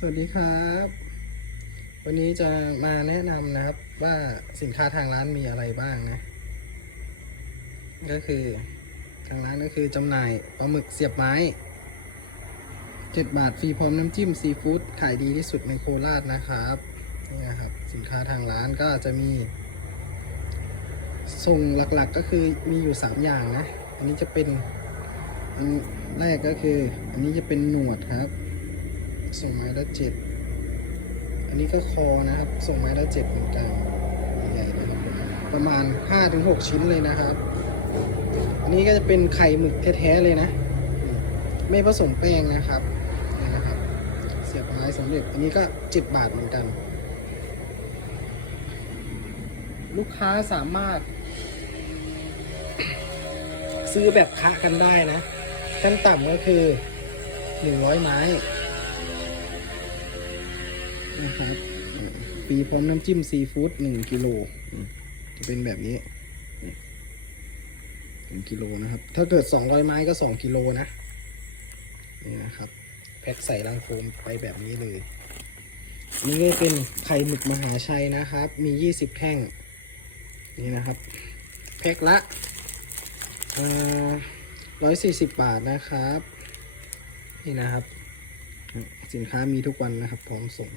สวัสดีครับ วันนี้จะมาแนะนำนะครับว่าสินค้าทางร้านมีอะไรบ้างนะ ก็คือทางร้านก็คือจำหน่ายปลาหมึกเสียบไม้เจ็ดบาทฟรีพร้อมน้ำจิ้มซีฟู้ดขายดีที่สุดในโคราชนะครับนี่นะครับ สินค้าทางร้านก็จะมีส่งหลักๆก็คือมีอยู่ 3 อย่างนะ อันนี้จะเป็นอันแรกก็คือ อันนี้จะเป็นหนวดครับ ส่งไม้ละเจ็ดอันนี้ก็คอนะครับ ส่งไม้ละเจ็ดเหมือนกันใหญ่นะครับประมาณ5-6ชิ้นเลยนะครับ อันนี้ก็จะเป็นไข่หมึกแท้ๆเลยนะ ไม่ผสมแป้งนะครับนี่นะครับ เสียบไม้สำเร็จ อันนี้ก็7บาทเหมือนกัน ลูกค้าสามารถ ซื้อแบบคะกันได้นะขั้นต่ำก็คือ100ไม้ นะครับปีพร้อมน้ำจิ้มซีฟู้ดหนึ่งกิโลจะเป็นแบบนี้หนึ่งกิโลนะครับ ถ้าเกิดสองร้อยไม้ก็สองกิโลนะ นี่นะครับ แพ็คใส่ลังโฟมไปแบบนี้เลย นี่ก็เป็นไข่หมึกมหาชัยนะครับ มียี่สิบแท่ง นี่นะครับ แพ็คละร้อยสี่สิบบาทนะครับ นี่นะครับ สินค้ามีทุกวันนะครับ พร้อมส่ง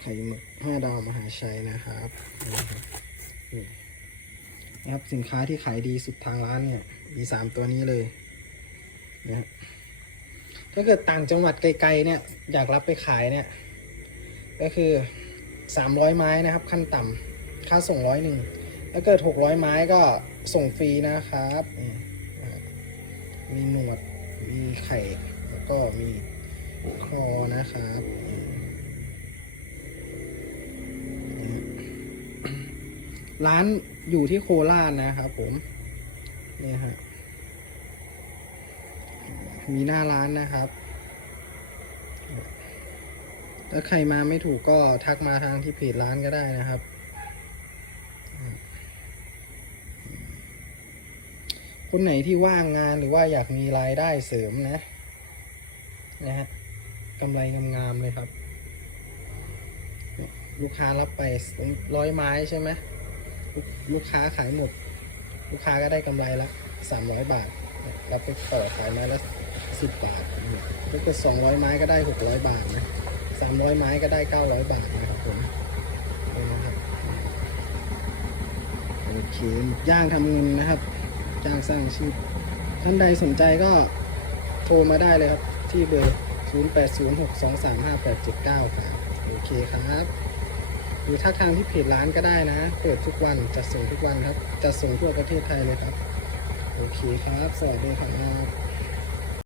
ไข่หมึกห้าดาวมหาชัยนะครับนะครับนะครับสินค้าที่ขายดีสุดทางร้านเนี่ยมีสามตัวนี้เลยนะถ้าเกิดต่างจังหวัดไกลๆเนี่ยอยากรับไปขายเนี่ย ก็คือสามร้อยไม้นะครับ ขั้นต่ำค่าส่งร้อยหนึ่งถ้าเกิดหกร้อยไม้ก็ส่งฟรีนะครับมีหนวดมีไข่ แล้วก็มีคอนะครับอืม ร้านอยู่ที่โคราชนะครับผมนี่ฮะมีหน้าร้านนะครับ ถ้าใครมาไม่ถูกก็ทักมาทางที่เพจร้านก็ได้นะครับ คนไหนที่ว่างงานหรือว่าอยากมีรายได้เสริมนะ นะฮะกำไรงามๆเลยครับ ลูกค้ารับไปร้อยไม้ใช่ไหม ลูกค้าขายหมด ลูกค้าก็ได้กำไรละสามร้อยบาทรับไปต่อขายไม้ละสิบบาทถ้าเกิดสองร้อยไม้ก็ได้หกร้อยบาทนะสามร้อยไม้ก็ได้เก้าร้อยบาทนะครับผมนะครับโอเคย่างทำเงินนะครับ จ้างสร้างชีพท่านใดสนใจก็โทรมาได้เลยครับ ที่เบอร์ 0806235879 ครับ โอเคครับ รือถ้าทางที่เพจร้านก็ได้นะ เปิดทุกวันจัดส่งทุกวันครับจัดส่งทั่วประเทศไทยเลยครับ โอเคครับ สวัสดีครับ